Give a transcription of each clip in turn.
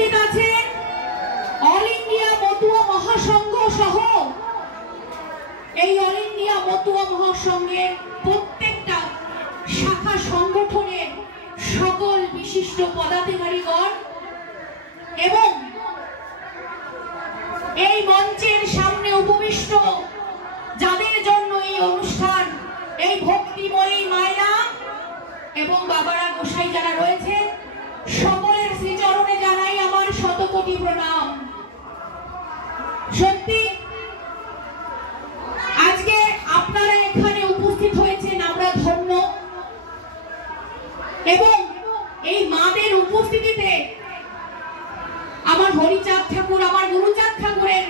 উপস্থিত আছেন all India Matua মহাসংঘ সহ এই অল ইন্ডিয়া মতুয়া মহাসংঘের প্রত্যেকটা শাখা সংগঠনের সকল বিশিষ্ট পদাধিকারীগণ এবং এই মঞ্চের সামনে উপবিষ্ট যাদের জন্য এই অনুষ্ঠান, এই ভক্তিময়ী মায়েরা এবং বাবারা গোসাই যারা রয়েছেন, সকলের শ্রীচরণে জানাই আমার শতকোটি প্রণাম। সত্যি আজকে আপনারা এখানে উপস্থিত হয়েছেন, আমরা ধন্য। এবং এই মাদের উপস্থিতিতে আমার হরিচাঁদ ঠাকুর, আমার গুরুচাঁদ ঠাকুরের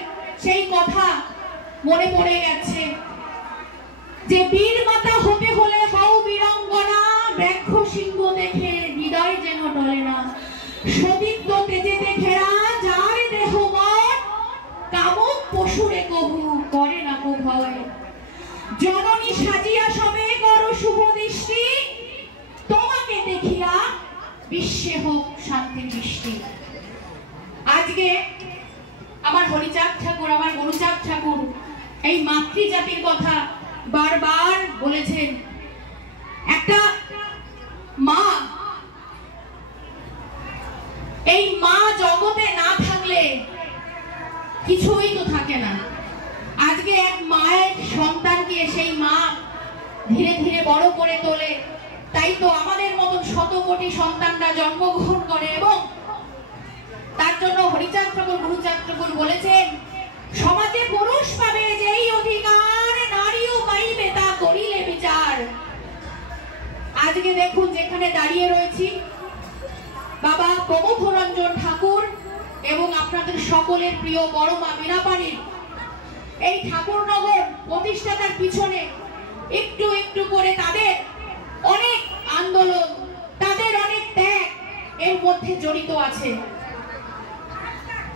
সেই কথা মনে পড়ে গেছে যে বীর মাতা হতে হলে হও বীরাঙ্গনা, ব্যাঘ্র সিংহ দেখে হৃদয় যেন টলে না, সতীত্ব তেজেতে ঘেরা যার দেহ মন, কামক পশুরে কবু করে না কো ভয়, জননী সাজিয়া সবে করো শুভ দৃষ্টি, তোমাকে দেখিয়া বিশ্বে হোক শান্তি বৃষ্টি। আজকে আমার হরিচাঁদ ঠাকুর, আমার গুরুচাঁদ ঠাকুর এই মাতৃজাতির কথা বারবার বলেছেন। একটা মা, এই মা জগতে না থাকলে কিছুই তো থাকে না। আজকে এক মায়ের সন্তানকে সেই মা ধীরে ধীরে বড় করে তোলে, তাই তো আমাদের মতন শত কোটি সন্তানরা জন্মগ্রহণ করে। এবং তার জন্য হরিচাঁদ ঠাকুর, গুরুচাঁদ ঠাকুর বলেছেন, সমাজে পুরুষ পাবে যেই অধিকার, নারীও পাইবে তা করিলে বিচার। আজকে দেখুন যেখানে দাঁড়িয়ে রয়েছি, বাবা প্রমথ রঞ্জন ঠাকুর এবং আপনাদের সকলের প্রিয় বড় মা বীণাপাণির এই ঠাকুরনগর প্রতিষ্ঠাতার পিছনে একটু একটু করে তাদের অনেক আন্দোলন, তাদের অনেক ত্যাগ এর মধ্যে জড়িত আছে।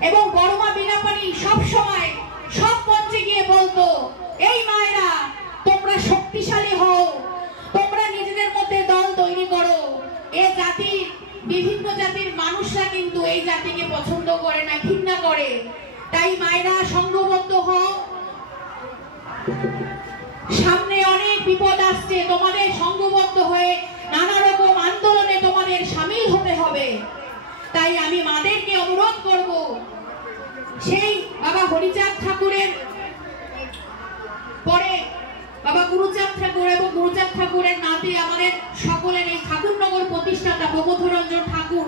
এবং বড় মা বীণাপাণি সব সময় সব মঞ্চে গিয়ে বলতো, এই মায়েরা তোমরা শক্তিশালী হও, তোমরা নিজেদের মধ্যে দল তৈরি করো। এ জাতি, বিভিন্ন জাতির মানুষরা কিন্তু এই জাতিকে পছন্দ করে না, ঘৃণা করে। তাই মায়েরা সংঘবদ্ধ হও, সামনে অনেক বিপদ আসছে, তোমাদের সংঘবদ্ধ হয়ে নানা রকম আন্দোলনে তোমাদের সামিল হতে হবে। তাই আমি মাদেরকে অনুরোধ করব, সেই বাবা হরিচাঁদ ঠাকুরের পরে বাবা গুরুচাঁদ ঠাকুর এবং গুরুচাঁদ ঠাকুরের নাতি আমাদের সকলের এই ঠাকুরনগর প্রতিষ্ঠাতা প্রমথ রঞ্জন ঠাকুর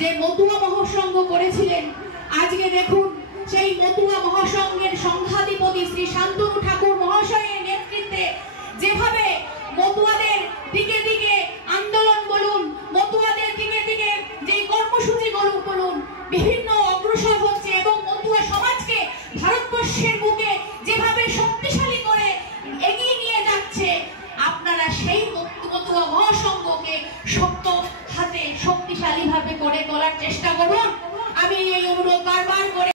যে মতুয়া মহাসংঘ করেছিলেন, আজকে দেখুন সেই মতুয়া মহাসংঘের সংঘাধিপতি শ্রী শান্তনু ঠাকুর মহাশয়ের নেতৃত্বে যেভাবে মতুয়াদের দিকে দিকে আন্দোলন বলুন, মতুয়াদের দিকে দিকে যে কর্মসূচি বলুন, বিভিন্ন অগ্রসর হচ্ছে এবং মতুয়া সমাজকে ভারতবর্ষের বুকে যেভাবে শক্তিশালী করে এগিয়ে নিয়ে যাচ্ছে, আপনারা সেই মতুয়া মহাসংঘকে শক্ত হাতে শক্তিশালী ভাবে করে তোলার চেষ্টা করুন। আমি এই অনুরোধ বারবার করে